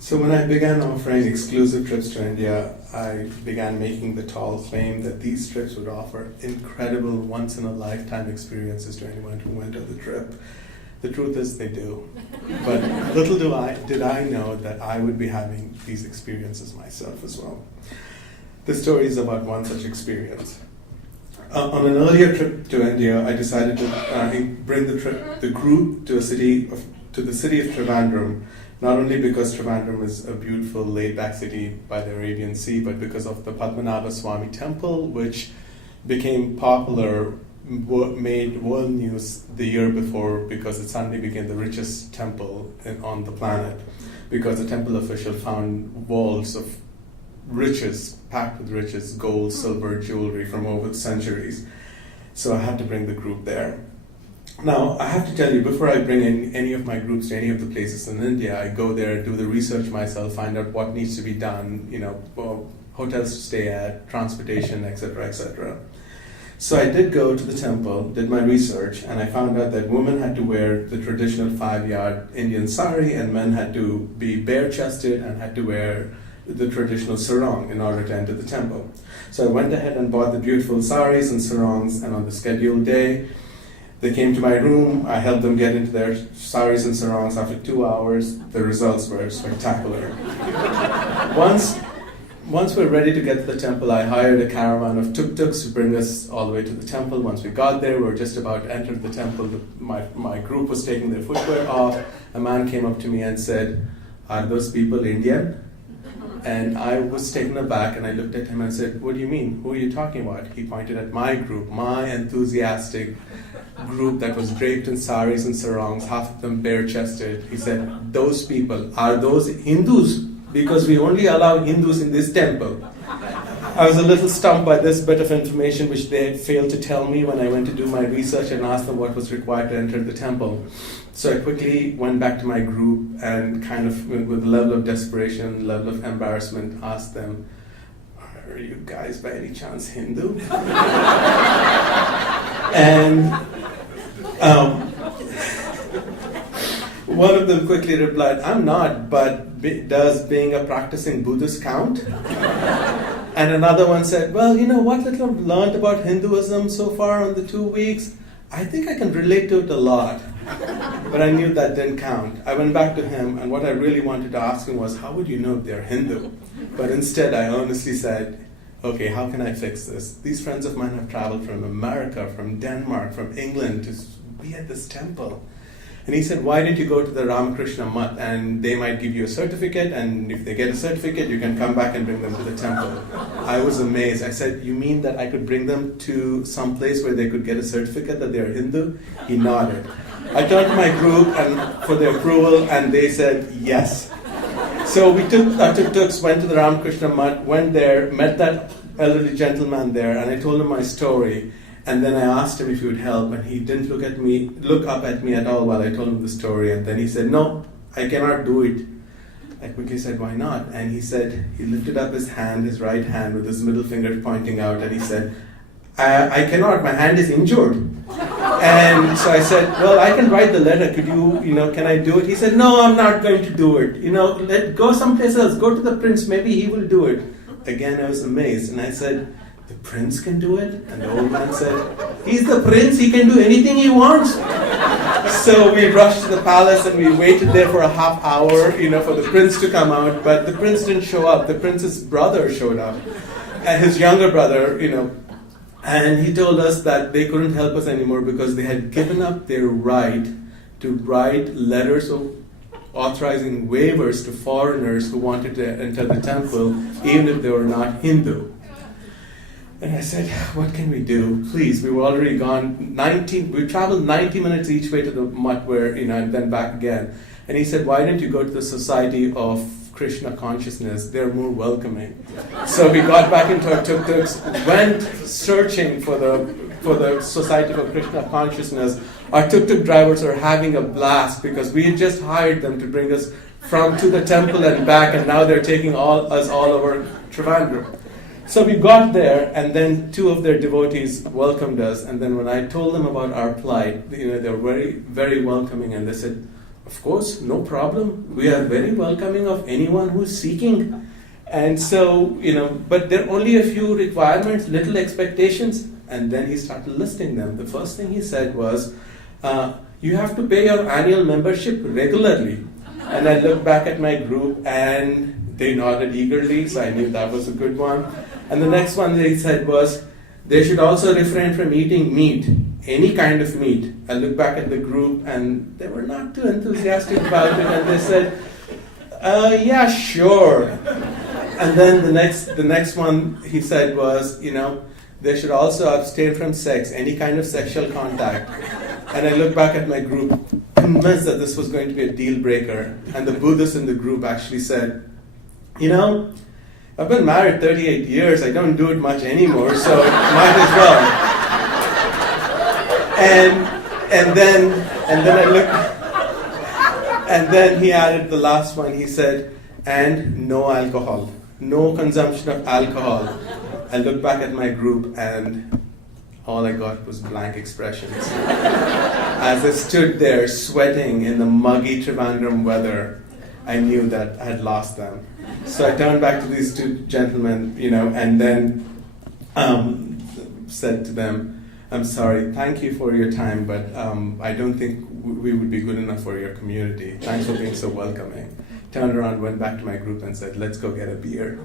So when I began offering exclusive trips to India, I began making the tall claim that these trips would offer incredible once-in-a-lifetime experiences to anyone who went on the trip. The truth is they do. But little did I know that I would be having these experiences myself as well. The story is about one such experience. On an earlier trip to India, I decided to bring the group to the city of Trivandrum, not only because Trivandrum is a beautiful laid-back city by the Arabian Sea, but because of the Padmanabha Swami temple, which became popular, made world news the year before because it suddenly became the richest temple on the planet, because the temple official found vaults of riches, packed with riches, gold, silver, jewelry from over centuries. So I had to bring the group there. Now, I have to tell you, before I bring in any of my groups to any of the places in India, I go there, do the research myself, find out what needs to be done, hotels to stay at, transportation, etc., etc. So I did go to the temple, did my research, and I found out that women had to wear the traditional 5-yard Indian sari, and men had to be bare-chested and had to wear the traditional sarong in order to enter the temple. So I went ahead and bought the beautiful saris and sarongs, and on the scheduled day, they came to my room. I helped them get into their saris and sarongs. After 2 hours, the results were spectacular. Once we were ready to get to the temple, I hired a caravan of tuk-tuks to bring us all the way to the temple. Once we got there, we were just about to enter the temple. My group was taking their footwear off. A man came up to me and said, "Are those people Indian?" And I was taken aback, and I looked at him and said, "What do you mean? Who are you talking about?" He pointed at my group, my enthusiastic group that was draped in saris and sarongs, half of them bare-chested. He said, "Those people, are those Hindus? Because we only allow Hindus in this temple." I was a little stumped by this bit of information which they had failed to tell me when I went to do my research and asked them what was required to enter the temple. So I quickly went back to my group and kind of, with a level of desperation, level of embarrassment, asked them, "Are you guys by any chance Hindu?" And one of them quickly replied, "I'm not, but does being a practicing Buddhist count?" And another one said, "Well, what little I've learned about Hinduism so far on the 2 weeks, I think I can relate to it a lot." But I knew that didn't count. I went back to him, and what I really wanted to ask him was, "How would you know if they're Hindu?" But instead, I honestly said, "Okay, how can I fix this? These friends of mine have traveled from America, from Denmark, from England to be at this temple." And he said, "Why didn't you go to the Ramakrishna Mutt, and they might give you a certificate, and if they get a certificate, you can come back and bring them to the temple." I was amazed. I said, "You mean that I could bring them to some place where they could get a certificate that they're Hindu?" He nodded. I turned to my group for their approval, and they said yes. So we took our tuk-tuks, went to the Ramakrishna Mutt, went there, met that elderly gentleman there, and I told him my story. And then I asked him if he would help, and he didn't look up at me at all while I told him the story. And then he said, "No, I cannot do it." I quickly said, "Why not?" And he said, he lifted up his hand, his right hand, with his middle finger pointing out, and he said, I cannot, my hand is injured." And so I said, "Well, I can write the letter. Could you, can I do it?" He said, "No, I'm not going to do it. Go someplace else. Go to the prince. Maybe he will do it." Again, I was amazed, and I said, "The prince can do it?" And the old man said, "He's the prince. He can do anything he wants." So we rushed to the palace, and we waited there for a half hour, for the prince to come out. But the prince didn't show up. The prince's brother showed up, and his younger brother, and he told us that they couldn't help us anymore because they had given up their right to write letters of authorizing waivers to foreigners who wanted to enter the temple, even if they were not Hindu. And I said, "What can we do? Please." We were already gone we traveled 90 minutes each way to the mutt and then back again. And he said, "Why didn't you go to the Society of Krishna Consciousness? They're more welcoming." So we got back into our tuk-tuks, went searching for the Society for Krishna Consciousness. Our tuk-tuk drivers are having a blast because we had just hired them to bring us to the temple and back, and now they're taking us all over Trivandrum. So we got there, and then 2 of their devotees welcomed us. And then when I told them about our plight, they were very, very welcoming, and they said, of course, no problem. We are very welcoming of anyone who's seeking. And so, but there are only a few requirements, little expectations. And then he started listing them. The first thing he said was, you have to pay your annual membership regularly. And I looked back at my group and they nodded eagerly, so I knew that was a good one. And the next one they said was, they should also refrain from eating meat, any kind of meat. I looked back at the group and they were not too enthusiastic about it, and they said, yeah, sure. And then the next one he said was, they should also abstain from sex, any kind of sexual contact. And I looked back at my group, convinced that this was going to be a deal breaker. And the Buddhist in the group actually said, I've been married 38 years, I don't do it much anymore, so might as well. And then I looked, and then he added the last one, he said, and no alcohol, no consumption of alcohol. I looked back at my group and all I got was blank expressions. As I stood there sweating in the muggy Trivandrum weather, I knew that I had lost them. So I turned back to these two gentlemen, and then said to them, I'm sorry, thank you for your time, but I don't think we would be good enough for your community. Thanks for being so welcoming. Turned around, went back to my group and said, let's go get a beer.